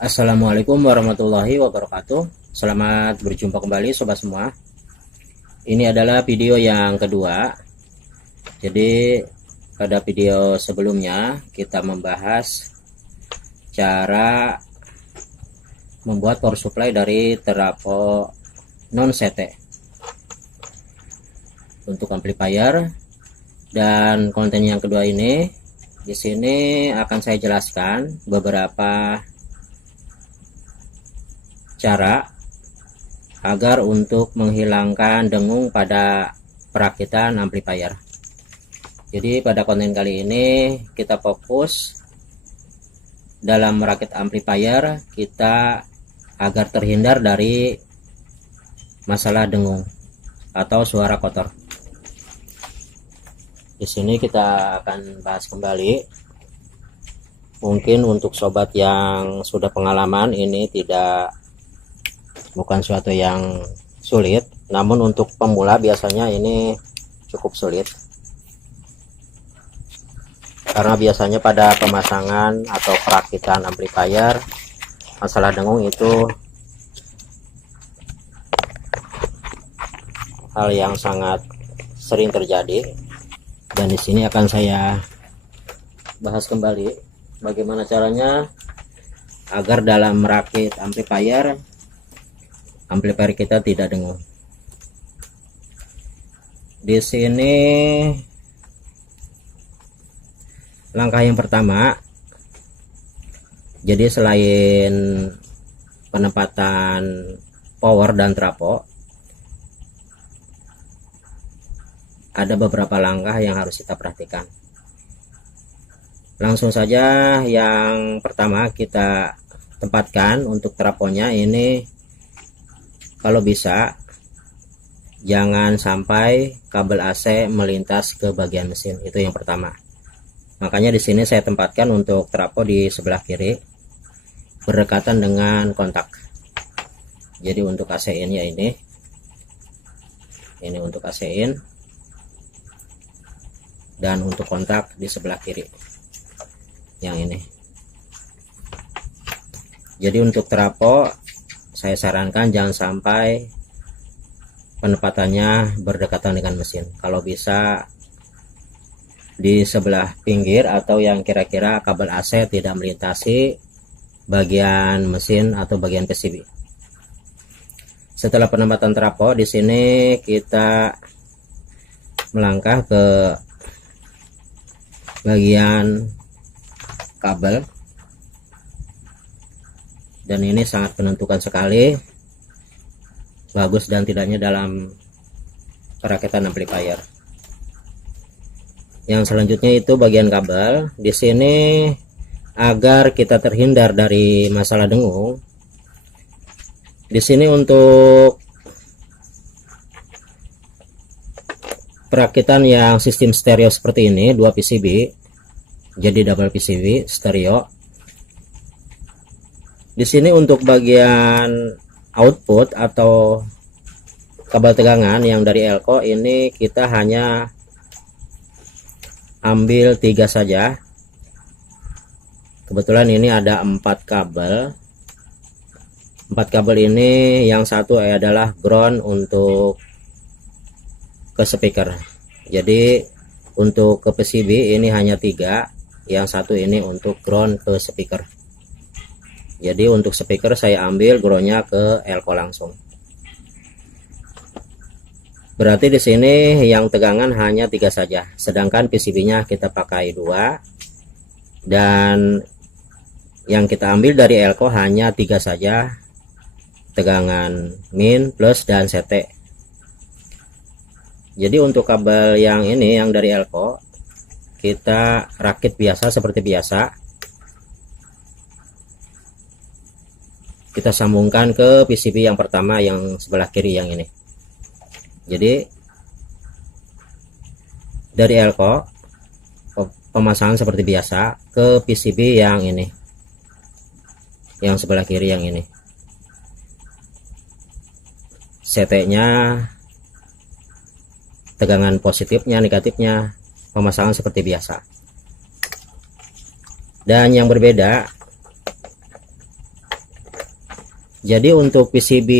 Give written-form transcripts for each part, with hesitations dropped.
Assalamualaikum warahmatullahi wabarakatuh. Selamat berjumpa kembali sobat semua. Ini adalah video yang kedua. Jadi pada video sebelumnya kita membahas cara membuat power supply dari terapot non CT untuk amplifier. Dan konten yang kedua ini, di sini akan saya jelaskan beberapa cara agar untuk menghilangkan dengung pada perakitan amplifier. Jadi pada konten kali ini kita fokus dalam merakit amplifier kita agar terhindar dari masalah dengung atau suara kotor. Di sini kita akan bahas kembali. Mungkin untuk sobat yang sudah pengalaman ini bukan suatu yang sulit, namun untuk pemula biasanya ini cukup sulit, karena biasanya pada pemasangan atau perakitan amplifier masalah dengung itu hal yang sangat sering terjadi. Dan di sini akan saya bahas kembali bagaimana caranya agar dalam merakit amplifier kita tidak dengung. Di sini langkah yang pertama, jadi selain penempatan power dan trafo, ada beberapa langkah yang harus kita perhatikan. Langsung saja, yang pertama kita tempatkan untuk trafonya ini, kalau bisa jangan sampai kabel AC melintas ke bagian mesin. Itu yang pertama. Makanya di sini saya tempatkan untuk trafo di sebelah kiri berdekatan dengan kontak. Jadi untuk AC-in ya ini untuk AC-in, dan untuk kontak di sebelah kiri yang ini. Jadi untuk trafo saya sarankan jangan sampai penempatannya berdekatan dengan mesin. Kalau bisa di sebelah pinggir atau yang kira-kira kabel AC tidak melintasi bagian mesin atau bagian PCB. Setelah penempatan trafo, di sini kita melangkah ke bagian kabel, dan ini sangat menentukan sekali bagus dan tidaknya dalam perakitan amplifier. Yang selanjutnya itu bagian kabel. Di sini agar kita terhindar dari masalah dengung, di sini untuk perakitan yang sistem stereo seperti ini, 2 PCB, jadi double PCB stereo. Di sini untuk bagian output atau kabel tegangan yang dari elko ini kita hanya ambil 3 saja. Kebetulan ini ada 4 kabel. 4 kabel ini yang satu adalah ground untuk ke speaker. Jadi untuk ke PCB ini hanya 3, yang satu ini untuk ground ke speaker. Jadi untuk speaker saya ambil groundnya ke elko langsung. Berarti di sini yang tegangan hanya 3 saja, sedangkan PCB-nya kita pakai 2, dan yang kita ambil dari elko hanya 3 saja, tegangan min, plus, dan CT. Jadi untuk kabel yang ini yang dari elko kita rakit biasa seperti biasa. Kita sambungkan ke PCB yang pertama yang sebelah kiri yang ini. Jadi dari elko pemasangan seperti biasa ke PCB yang ini, yang sebelah kiri yang ini. CT-nya, tegangan positifnya, negatifnya, pemasangan seperti biasa. Dan yang berbeda Jadi untuk PCB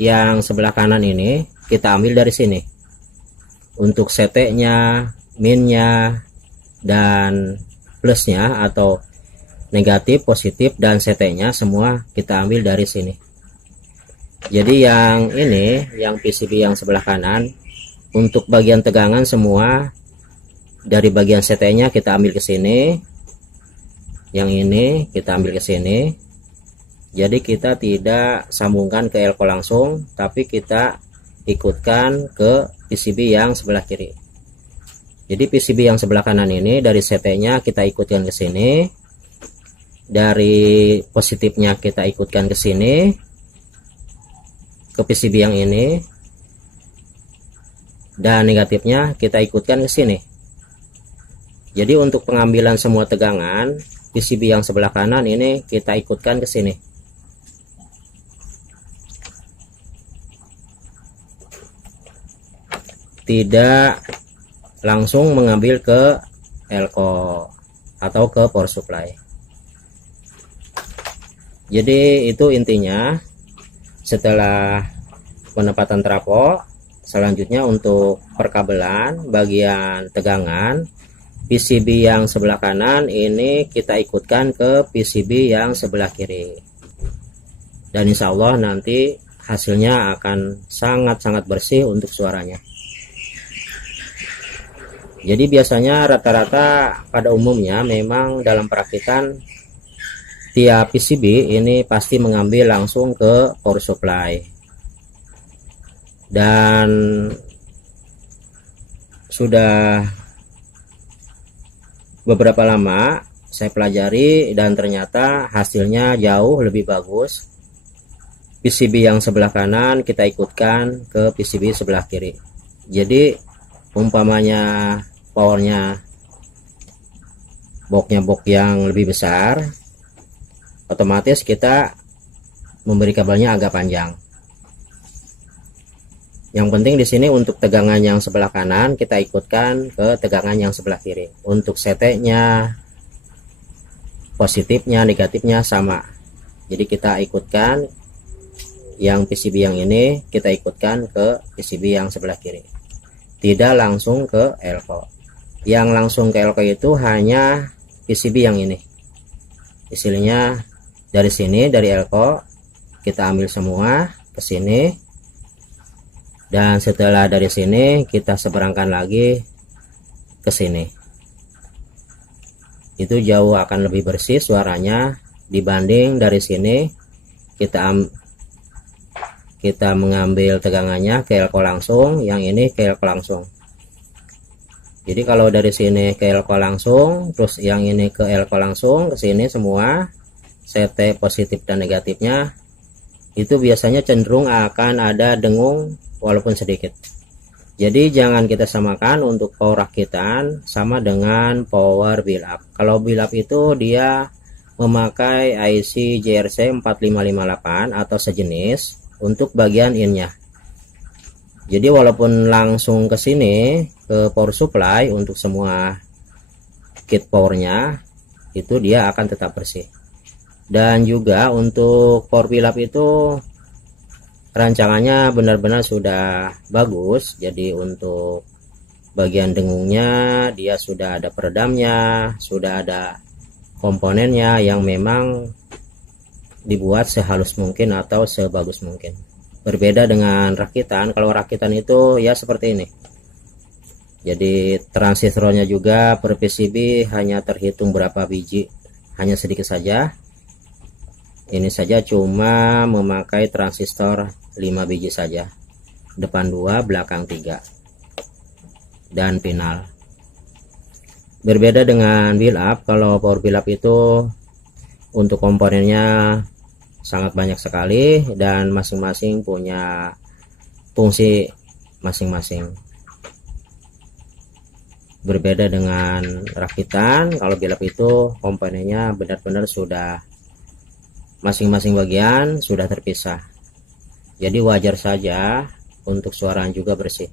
yang sebelah kanan ini kita ambil dari sini. Untuk CT-nya, minnya, dan plusnya atau negatif, positif, dan CT-nya semua kita ambil dari sini. Jadi yang ini, yang PCB yang sebelah kanan, untuk bagian tegangan semua dari bagian CT-nya kita ambil ke sini. Yang ini kita ambil ke sini. Jadi kita tidak sambungkan ke elko langsung, tapi kita ikutkan ke PCB yang sebelah kiri. Jadi PCB yang sebelah kanan ini dari CT-nya kita ikutkan ke sini. Dari positifnya kita ikutkan ke sini, ke PCB yang ini, dan negatifnya kita ikutkan ke sini. Jadi untuk pengambilan semua tegangan PCB yang sebelah kanan ini kita ikutkan ke sini. Tidak langsung mengambil ke elko atau ke power supply. Jadi itu intinya. Setelah penempatan trafo, selanjutnya untuk perkabelan bagian tegangan PCB yang sebelah kanan ini kita ikutkan ke PCB yang sebelah kiri, dan insya Allah nanti hasilnya akan sangat-sangat bersih untuk suaranya. Jadi biasanya rata-rata pada umumnya memang dalam perakitan tiap PCB ini pasti mengambil langsung ke power supply, dan sudah beberapa lama saya pelajari dan ternyata hasilnya jauh lebih bagus. PCB yang sebelah kanan kita ikutkan ke PCB sebelah kiri. Jadi umpamanya powernya boxnya box yang lebih besar, otomatis kita memberi kabelnya agak panjang. Yang penting di sini untuk tegangan yang sebelah kanan kita ikutkan ke tegangan yang sebelah kiri. Untuk CT-nya, positifnya, negatifnya sama. Jadi kita ikutkan yang PCB yang ini kita ikutkan ke PCB yang sebelah kiri. Tidak langsung ke elko. Yang langsung ke elko itu hanya PCB yang ini. Istilahnya dari sini, dari elko kita ambil semua ke sini, dan setelah dari sini kita seberangkan lagi ke sini. Itu jauh akan lebih bersih suaranya dibanding dari sini kita mengambil tegangannya ke elko langsung, yang ini ke elko langsung. Jadi kalau dari sini ke elko langsung, terus yang ini ke elko langsung, ke sini semua CT positif dan negatifnya, itu biasanya cenderung akan ada dengung walaupun sedikit. Jadi jangan kita samakan untuk power rakitan sama dengan power build up. Kalau build up itu dia memakai IC JRC 4558 atau sejenis untuk bagian innya. Jadi walaupun langsung ke sini ke power supply untuk semua kit powernya, itu dia akan tetap bersih. Dan juga untuk power build up itu rancangannya benar-benar sudah bagus. Jadi untuk bagian dengungnya dia sudah ada peredamnya, sudah ada komponennya yang memang dibuat sehalus mungkin atau sebagus mungkin. Berbeda dengan rakitan. Kalau rakitan itu ya seperti ini. Jadi transistornya juga per PCB hanya terhitung berapa biji, hanya sedikit saja. Ini saja cuma memakai transistor 5 biji saja, depan 2 belakang 3, dan final. Berbeda dengan build up. Kalau power build up itu untuk komponennya sangat banyak sekali dan masing-masing punya fungsi masing-masing. Berbeda dengan rakitan, kalau build up itu komponennya benar-benar sudah masing-masing bagian sudah terpisah. Jadi wajar saja untuk suara juga bersih.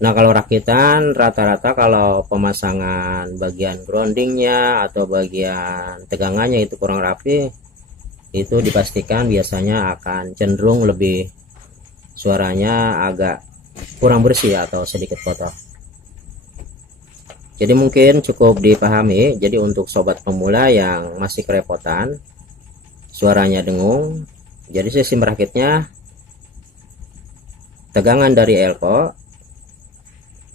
Nah kalau rakitan rata-rata kalau pemasangan bagian groundingnya atau bagian tegangannya itu kurang rapi, itu dipastikan biasanya akan cenderung lebih suaranya agak kurang bersih atau sedikit kotor. Jadi mungkin cukup dipahami. Jadi untuk sobat pemula yang masih kerepotan, suaranya dengung, jadi sistem merakitnya, tegangan dari elko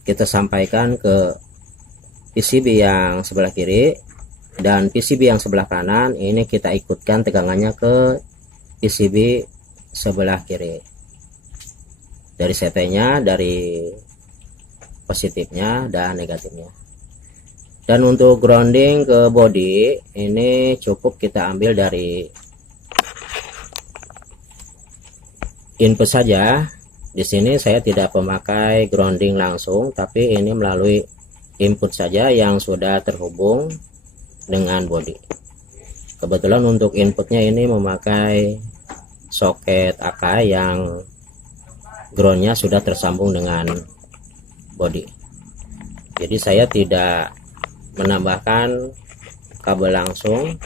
kita sampaikan ke PCB yang sebelah kiri, dan PCB yang sebelah kanan ini kita ikutkan tegangannya ke PCB sebelah kiri. Dari CT-nya, dari positifnya dan negatifnya. Dan untuk grounding ke body ini cukup kita ambil dari input saja. Di sini saya tidak memakai grounding langsung, tapi ini melalui input saja yang sudah terhubung dengan body. Kebetulan untuk inputnya ini memakai soket AK yang groundnya sudah tersambung dengan body. Jadi saya tidak menambahkan kabel langsung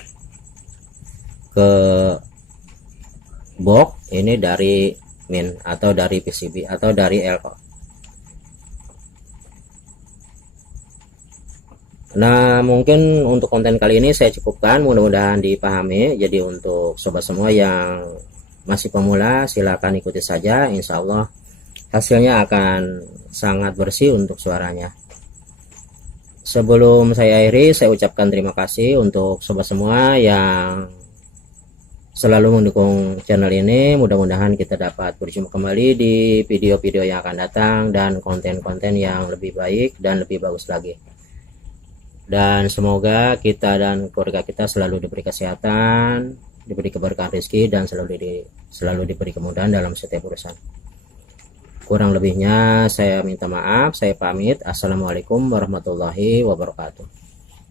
ke box ini dari min atau dari PCB atau dari elko. Nah, mungkin untuk konten kali ini saya cukupkan, mudah-mudahan dipahami. Jadi untuk sobat semua yang masih pemula, silakan ikuti saja, insya Allah hasilnya akan sangat bersih untuk suaranya. Sebelum saya akhiri, saya ucapkan terima kasih untuk sobat semua yang selalu mendukung channel ini. Mudah-mudahan kita dapat berjumpa kembali di video-video yang akan datang dan konten-konten yang lebih baik dan lebih bagus lagi. Dan semoga kita dan keluarga kita selalu diberi kesehatan, diberi keberkahan rezeki, dan selalu diberi kemudahan dalam setiap urusan. Kurang lebihnya saya minta maaf, saya pamit. Assalamualaikum warahmatullahi wabarakatuh.